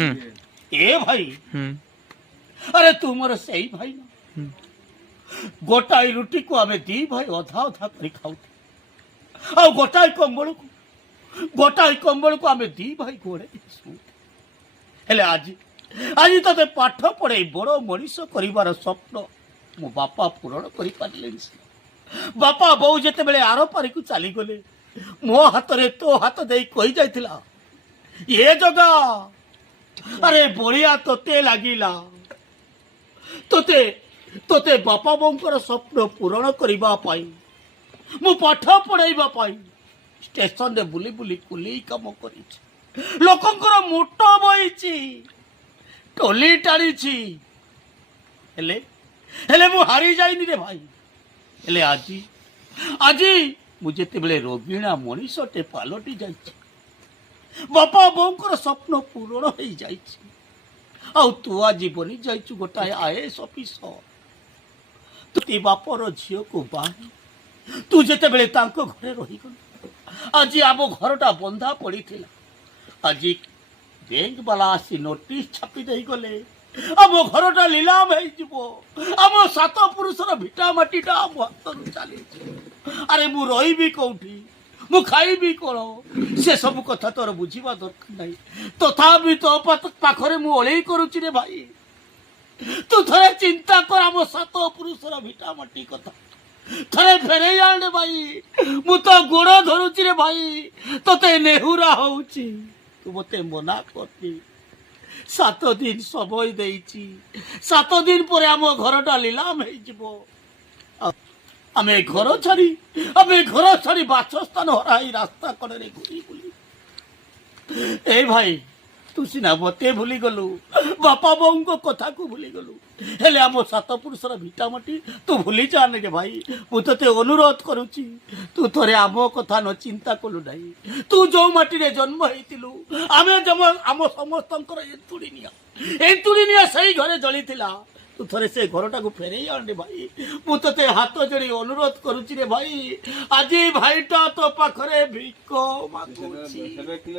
ए भाई अरे तू मोर सही भाई ना गोटाई रुटी को आमे दी भाई अधा अधा करी खाऊ आ गोटाई कंबल को आमे दी भाई गोड़े हेले आज आज तते पाठ पढ़े बड़ मनीष करिवार स्वप्न मो बापा पूरण करि पारले बापा बो जेते बेले आरो पारी को चली गले मो हाथ रे तो हाथ देई कहि जाइतिला ये जगह अरे बड़िया तोते लागिला तोते तोते बापा बोंकर स्वप्न पूरण करिबा पाई मु पाठ पढ़ाइबा पाई स्टेशन रे बुली बुली कुली काम करी लोकंकर मोटो बइची टोली टाणीची हेले हेले मु हारी जाइनी रे भाई हेले आजी आजी मु जेते बेले रोगिणा मनीषटे पालटी जाइछि बापा बोंकर स्वप्न पूरण हो जाइछि आ तू आज बनी जाइछु गोटाए आईएएस ऑफिसर तू बापर झील को बाही तू जेते बेले तांको घरे रही गल आज आम घरटा बंधा पड़ी आज बैंक वाला आसी नोटिस छापी दे गले आम घरटा लीलाम आम सात पुरुषर भिटा माटीटा आम हाथ चली अरे मु रही कौटी मु खाइबी कौन से सब कथा तोर बुझीबा दरकार नहीं तथापि तो पाखरे मु ओळेई करूची रे भाई तू थरे चिंता कर आम सात पुरुषर भिटा माटी कथा थरे फेरे जान रे भाई मु तो गोड़ धरुची रे भाई तोते नेहुरा होउची तू मते मना करती 7 दिन समय देइची 7 दिन पर आम घरटा लीलाम हे जिवो आमे घर छाड़ी बासस्थान हराई रास्ता कड़े घूरी बुली ए भाई तू सीना मते भूली गलु बापा बोऊ कथा को भूली गलु हेले आम 7 पुरुषर भिटामाटी तू भूली जाने रे भाई मु ते अनुरोध करुची तू थोड़े आम कथा न चिंता कलु नहीं तू जो माटी रे जन्म हेतिलु आमे आम समस्तंकर एंतुड़ी निया सही घरे जली थिला तू थोड़े से घरटा को फेरे आन रे भाई मु ते हाथ जोड़ी अनुरोध करुची रे भाई आज भाईटा तो पाखरे भिक मागुची।